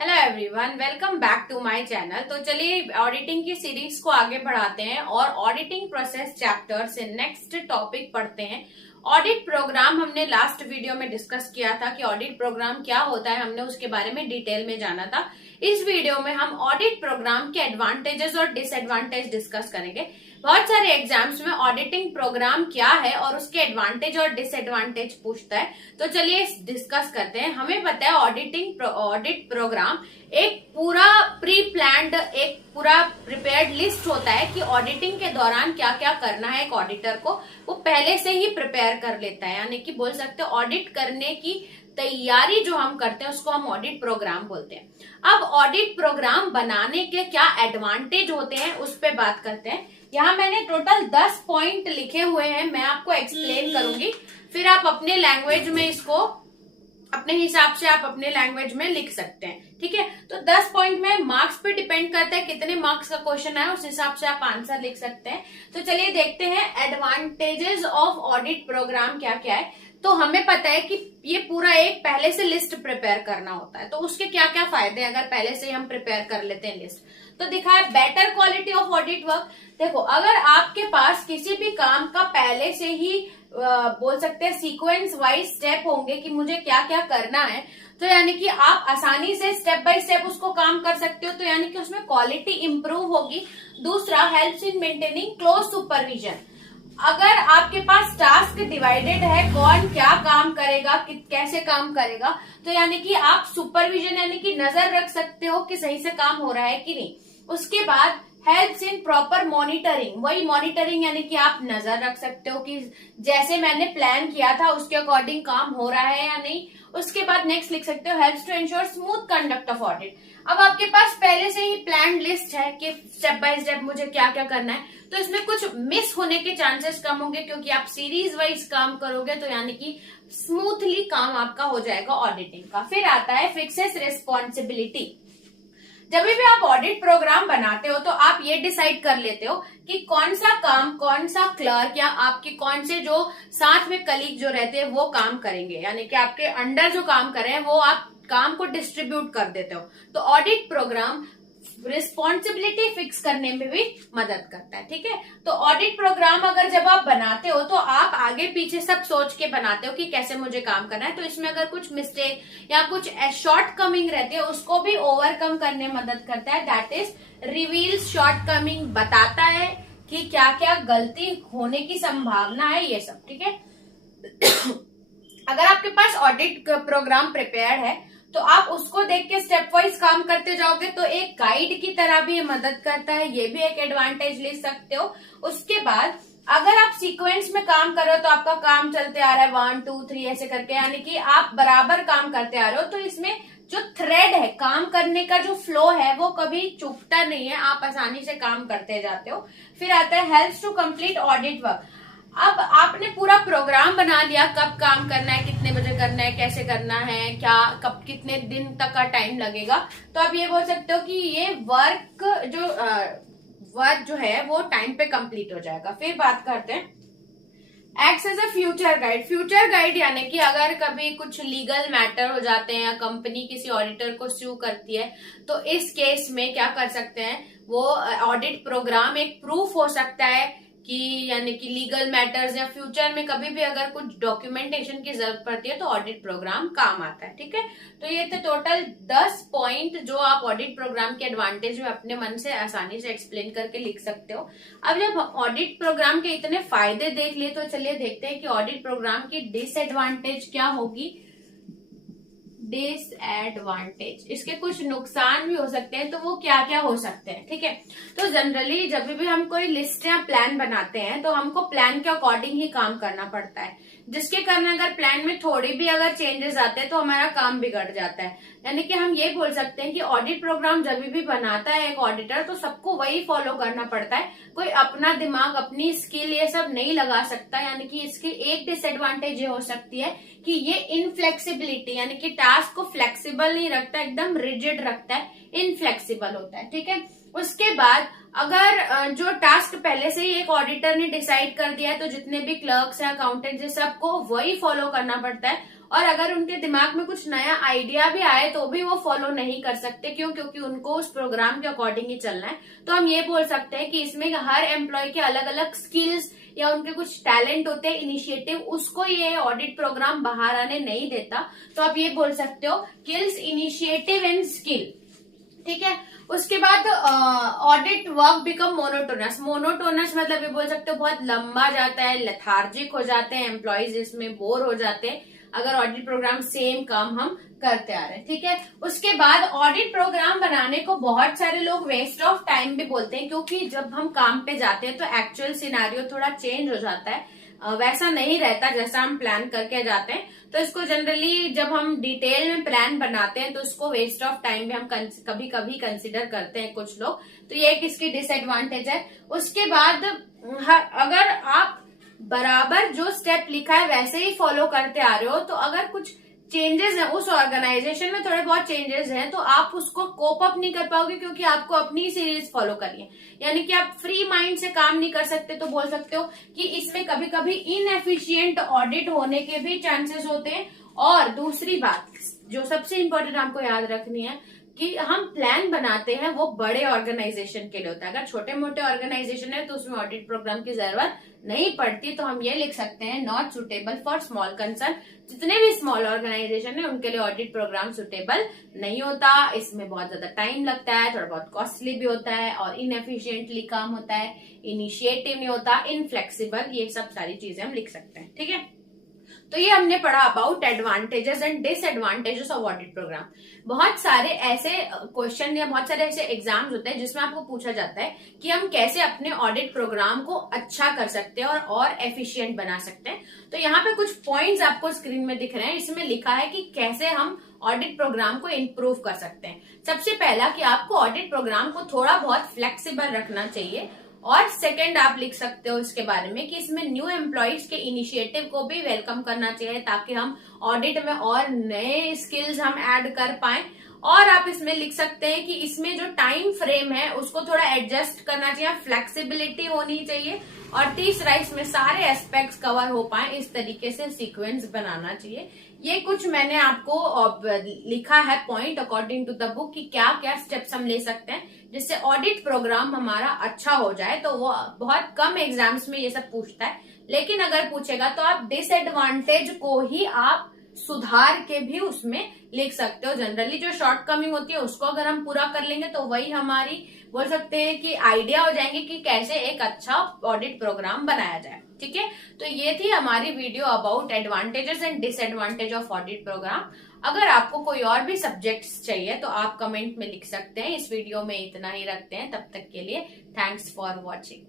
Hello everyone, welcome back to my channel. तो चलिए auditing की सीरीज को आगे बढ़ाते हैं और ऑडिटिंग प्रोसेस चैप्टर से नेक्स्ट टॉपिक पढ़ते हैं। ऑडिट प्रोग्राम हमने लास्ट वीडियो में डिस्कस किया था कि ऑडिट प्रोग्राम क्या होता है, हमने उसके बारे में डिटेल में जाना था। इस वीडियो में हम ऑडिट प्रोग्राम के एडवांटेजेस और डिसएडवांटेज डिस्कस करेंगे। बहुत सारे एग्जाम्स में ऑडिटिंग प्रोग्राम क्या है और उसके एडवांटेज और डिसएडवांटेज पूछता है। तो चलिए डिस्कस करते हैं। हमें पता है ऑडिट प्रोग्राम एक पूरा प्री प्लान्ड, एक पूरा प्रिपेयर्ड लिस्ट होता है कि ऑडिटिंग के दौरान क्या क्या करना है। एक ऑडिटर को वो पहले से ही प्रिपेयर कर लेता है, यानी कि बोल सकते हैं ऑडिट करने की तैयारी जो हम करते हैं उसको हम ऑडिट प्रोग्राम बोलते हैं। अब ऑडिट प्रोग्राम बनाने के क्या एडवांटेज होते हैं उस पर बात करते हैं। यहाँ मैंने टोटल 10 पॉइंट लिखे हुए हैं, मैं आपको एक्सप्लेन करूंगी, फिर आप अपने लैंग्वेज में इसको अपने हिसाब से आप अपने लैंग्वेज में लिख सकते हैं। ठीक है, तो 10 पॉइंट में मार्क्स पे डिपेंड करता है कितने मार्क्स का क्वेश्चन है, उस हिसाब से आप आंसर लिख सकते हैं। तो चलिए देखते हैं एडवांटेजेस ऑफ ऑडिट प्रोग्राम क्या क्या है। तो हमें पता है कि ये पूरा एक पहले से लिस्ट प्रिपेयर करना होता है, तो उसके क्या क्या फायदे हैं अगर पहले से हम प्रिपेयर कर लेते हैं लिस्ट। तो दिखा है better quality of audit work. देखो, अगर आपके पास किसी भी काम का पहले से ही बोल सकते हैं सीक्वेंस वाइज स्टेप होंगे कि मुझे क्या क्या करना है, तो यानी कि आप आसानी से स्टेप बाय स्टेप उसको काम कर सकते हो, तो यानी कि उसमें क्वालिटी इंप्रूव होगी। दूसरा, helps in maintaining close supervision. अगर आपके पास टास्क डिवाइडेड है, कौन क्या काम करेगा, कैसे काम करेगा, तो यानी कि आप सुपरविजन यानी कि नजर रख सकते हो कि सही से काम हो रहा है कि नहीं। उसके बाद हेल्प्स इन प्रॉपर मॉनिटरिंग, वही मॉनिटरिंग यानी कि आप नजर रख सकते हो कि जैसे मैंने प्लान किया था उसके अकॉर्डिंग काम हो रहा है या नहीं। उसके बाद नेक्स्ट लिख सकते हो helps to ensure smooth conduct of audit. अब आपके पास पहले से ही प्लान लिस्ट है कि स्टेप बाय स्टेप मुझे क्या क्या करना है, तो इसमें कुछ मिस होने के चांसेस कम होंगे क्योंकि आप सीरीज वाइज काम करोगे, तो यानी कि स्मूथली काम आपका हो जाएगा ऑडिटिंग का। फिर आता है फिक्सेस रिस्पॉन्सिबिलिटी। जब भी आप ऑडिट प्रोग्राम बनाते हो तो आप ये डिसाइड कर लेते हो कि कौन सा काम कौन सा क्लर्क या आपके कौन से जो साथ में कलीग जो रहते हैं वो काम करेंगे, यानी कि आपके अंडर जो काम कर रहे हैं वो आप काम को डिस्ट्रीब्यूट कर देते हो। तो ऑडिट प्रोग्राम रिस्पॉन्सिबिलिटी फिक्स करने में भी मदद करता है। ठीक है, तो ऑडिट प्रोग्राम अगर जब आप बनाते हो तो आप आगे पीछे सब सोच के बनाते हो कि कैसे मुझे काम करना है। तो इसमें अगर कुछ मिस्टेक या कुछ शॉर्ट कमिंग रहती है उसको भी ओवरकम करने में मदद करता है। That is reveals short coming, बताता है कि क्या क्या गलती होने की संभावना है, ये सब। ठीक है, अगर आपके पास ऑडिट प्रोग्राम प्रिपेयर्ड है तो आप उसको देख के स्टेप वाइज काम करते जाओगे, तो एक गाइड की तरह भी मदद करता है, ये भी एक एडवांटेज ले सकते हो। उसके बाद अगर आप सीक्वेंस में काम कर रहे हो तो आपका काम चलते आ रहा है 1 2 3 ऐसे करके, यानी कि आप बराबर काम करते आ रहे हो, तो इसमें जो थ्रेड है काम करने का जो फ्लो है वो कभी चूकता नहीं है, आप आसानी से काम करते जाते हो। फिर आता है helps to complete audit work. अब आपने पूरा प्रोग्राम बना लिया, कब काम करना है, कितने बजे करना है, कैसे करना है, क्या कब कितने दिन तक का टाइम लगेगा, तो आप ये बोल सकते हो कि ये वर्क जो है वो टाइम पे कंप्लीट हो जाएगा। फिर बात करते हैं acts as a future guide. Future guide यानी कि अगर कभी कुछ लीगल मैटर हो जाते हैं या कंपनी किसी ऑडिटर को स्यू करती है, तो इस केस में क्या कर सकते हैं, वो ऑडिट प्रोग्राम एक प्रूफ हो सकता है कि यानी कि लीगल मैटर्स या फ्यूचर में कभी भी अगर कुछ डॉक्यूमेंटेशन की जरूरत पड़ती है तो ऑडिट प्रोग्राम काम आता है। ठीक है, तो ये थे टोटल 10 पॉइंट जो आप ऑडिट प्रोग्राम के एडवांटेज में अपने मन से आसानी से एक्सप्लेन करके लिख सकते हो। अब जब ऑडिट प्रोग्राम के इतने फायदे देख लिए तो चलिए देखते हैं कि ऑडिट प्रोग्राम की डिसएडवांटेज क्या होगी। डिसएडवांटेज, इसके कुछ नुकसान भी हो सकते हैं, तो वो क्या क्या हो सकते हैं। ठीक है, तो जनरली जब भी हम कोई लिस्ट या प्लान बनाते हैं तो हमको प्लान के अकॉर्डिंग ही काम करना पड़ता है, जिसके कारण अगर प्लान में थोड़ी भी अगर चेंजेस आते हैं तो हमारा काम बिगड़ जाता है। यानी कि हम ये बोल सकते हैं कि ऑडिट प्रोग्राम जब भी बनाता है एक ऑडिटर तो सबको वही फॉलो करना पड़ता है, कोई अपना दिमाग अपनी स्किल ये सब नहीं लगा सकता। यानी कि इसकी एक डिसएडवांटेज ये हो सकती है कि ये इनफ्लेक्सिबिलिटी यानी कि टास्क को फ्लेक्सिबल नहीं रखता, एकदम रिजिड रखता है, इनफ्लेक्सिबल होता है। ठीक है, उसके बाद अगर जो टास्क पहले से ही एक ऑडिटर ने डिसाइड कर दिया है तो जितने भी क्लर्क्स या अकाउंटेंट्स है सबको वही फॉलो करना पड़ता है। और अगर उनके दिमाग में कुछ नया आइडिया भी आए तो भी वो फॉलो नहीं कर सकते। क्यों? क्योंकि उनको उस प्रोग्राम के अकॉर्डिंग ही चलना है। तो हम ये बोल सकते हैं कि इसमें हर एम्प्लॉय के अलग अलग स्किल्स या उनके कुछ टैलेंट होते हैं, इनिशिएटिव, उसको ये ऑडिट प्रोग्राम बाहर आने नहीं देता। तो आप ये बोल सकते हो स्किल्स, इनिशिएटिव एंड स्किल। ठीक है। उसके बाद audit work become monotonous. Monotonous मतलब ये बोल सकते हो बहुत लंबा जाता है, लेथार्जिक हो जाते हैं एम्प्लॉयज, इसमें बोर हो जाते हैं अगर ऑडिट प्रोग्राम सेम काम हम करते आ रहे हैं। ठीक है। उसके बाद ऑडिट प्रोग्राम बनाने को बहुत सारे लोग वेस्ट ऑफ टाइम भी बोलते हैं, क्योंकि जब हम काम पे जाते हैं तो एक्चुअल सिनारियो थोड़ा चेंज हो जाता है, वैसा नहीं रहता जैसा हम प्लान करके जाते हैं। तो इसको जनरली जब हम डिटेल में प्लान बनाते हैं तो इसको वेस्ट ऑफ टाइम भी हम कभी कभी कंसिडर करते हैं कुछ लोग। तो ये एक इसकी डिसएडवांटेज है। उसके बाद अगर आप बराबर जो स्टेप लिखा है वैसे ही फॉलो करते आ रहे हो, तो अगर कुछ चेंजेस है उस ऑर्गेनाइजेशन में, थोड़े बहुत चेंजेस हैं, तो आप उसको कोप अप नहीं कर पाओगे, क्योंकि आपको अपनी सीरीज फॉलो करनी है। यानी कि आप फ्री माइंड से काम नहीं कर सकते। तो बोल सकते हो कि इसमें कभी कभी इनएफिशिएंट ऑडिट होने के भी चांसेस होते हैं। और दूसरी बात जो सबसे इंपॉर्टेंट आपको याद रखनी है कि हम प्लान बनाते हैं वो बड़े ऑर्गेनाइजेशन के लिए होता है। अगर छोटे मोटे ऑर्गेनाइजेशन है तो उसमें ऑडिट प्रोग्राम की जरूरत नहीं पड़ती। तो हम ये लिख सकते हैं not suitable for small concern. जितने भी स्मॉल ऑर्गेनाइजेशन है उनके लिए ऑडिट प्रोग्राम सुटेबल नहीं होता। इसमें बहुत ज्यादा टाइम लगता है, थोड़ा बहुत कॉस्टली भी होता है और इनएफिशिएंटली काम होता है, इनिशिएटिव नहीं होता, इनफ्लेक्सिबल, ये सब सारी चीजें हम लिख सकते हैं। ठीक है। तो ये हमने पढ़ा about advantages and disadvantages of audit program. बहुत सारे ऐसे क्वेश्चन या बहुत सारे ऐसे एग्जाम्स होते हैं जिसमें आपको पूछा जाता है कि हम कैसे अपने ऑडिट प्रोग्राम को अच्छा कर सकते हैं और एफिशिएंट बना सकते हैं। तो यहाँ पे कुछ पॉइंट्स आपको स्क्रीन में दिख रहे हैं। इसमें लिखा है कि कैसे हम ऑडिट प्रोग्राम को इम्प्रूव कर सकते हैं। सबसे पहला कि आपको ऑडिट प्रोग्राम को थोड़ा बहुत फ्लेक्सिबल रखना चाहिए। और सेकंड आप लिख सकते हो इसके बारे में कि इसमें न्यू एम्प्लॉयज के इनिशिएटिव को भी वेलकम करना चाहिए, ताकि हम ऑडिट में और नए स्किल्स हम ऐड कर पाए। और आप इसमें लिख सकते हैं कि इसमें जो टाइम फ्रेम है उसको थोड़ा एडजस्ट करना चाहिए, फ्लेक्सिबिलिटी होनी चाहिए। और तीसरा, इसमें सारे एस्पेक्ट्स कवर हो पाए इस तरीके से सीक्वेंस बनाना चाहिए। ये कुछ मैंने आपको लिखा है point according to the book कि क्या क्या स्टेप्स हम ले सकते हैं जिससे ऑडिट प्रोग्राम हमारा अच्छा हो जाए। तो वो बहुत कम एग्जाम्स में ये सब पूछता है, लेकिन अगर पूछेगा तो आप डिसएडवांटेज को ही आप सुधार के भी उसमें लिख सकते हो। जनरली जो शॉर्टकमिंग होती है उसको अगर हम पूरा कर लेंगे तो वही हमारी बोल सकते हैं कि आइडिया हो जाएंगे कि कैसे एक अच्छा ऑडिट प्रोग्राम बनाया जाए। ठीक है। तो ये थी हमारी video about advantages and disadvantage of audit program. अगर आपको कोई और भी सब्जेक्ट्स चाहिए तो आप कमेंट में लिख सकते हैं। इस वीडियो में इतना ही रखते हैं, तब तक के लिए थैंक्स फॉर वॉचिंग।